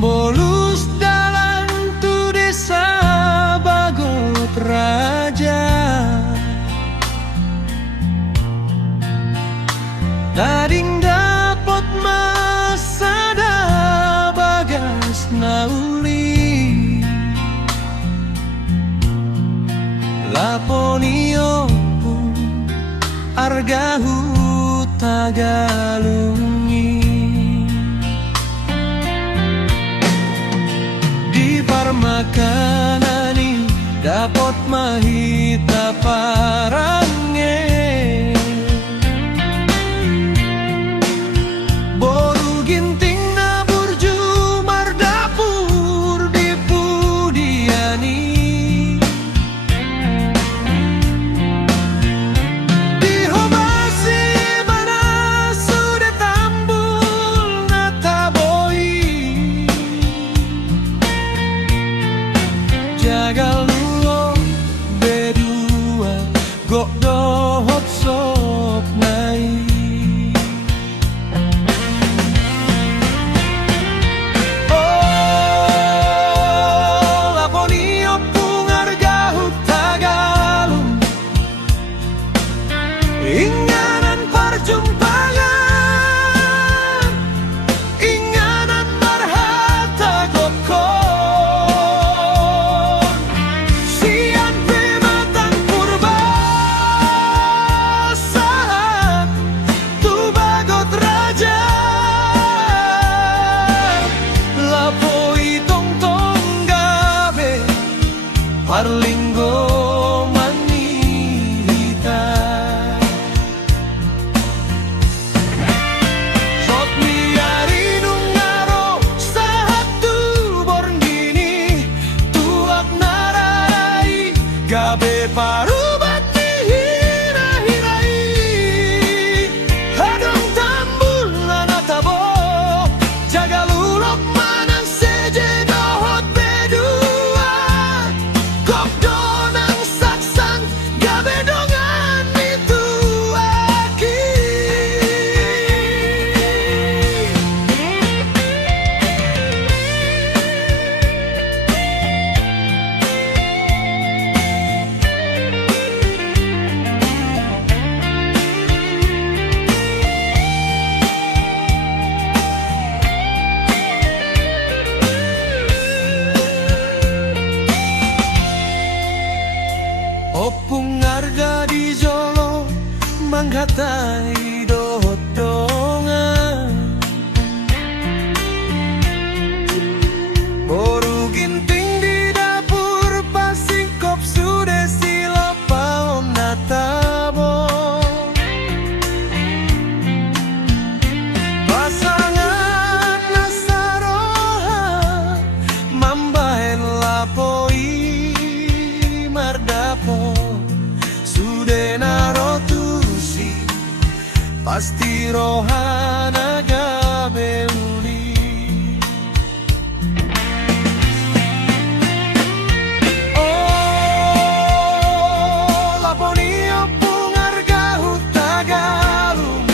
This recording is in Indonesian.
Mambolus dalan tu desa Bagot Raja, tading dapot masada bagas nauli, laponio pun argahu tagalungi. Di parmakanani dapot mahita parange, boru ginting na burju mardapur di pudiani. Di hobasi mana sudah tambul na taboi, jagal luo bedua gok dohot sok nai. Oh, laponio pungar gahut tagalung, inganan perjumpangan, inganan marhata kokon, sian pematan purba saat tu Bagot Raja, lapoi tong tong gabe parlinggo manita. Sot miari nungaro saat tu borngini, tuak narai gabe parubati hira-hirai, hadong tambul lanatabo, jaga lulok manang seje dohot bedua, kok donang saksan gabe dongan itu aki. Opung harga di Jolo manggatai dohot dongan, boru ginting di dapur pasingkop sudah sila paon natabo, pasangan nasaroha mambahen lapoi mardapo, sudah narotusi pasti rohana gabeli. Oh, laponio pungar gahut tagalung,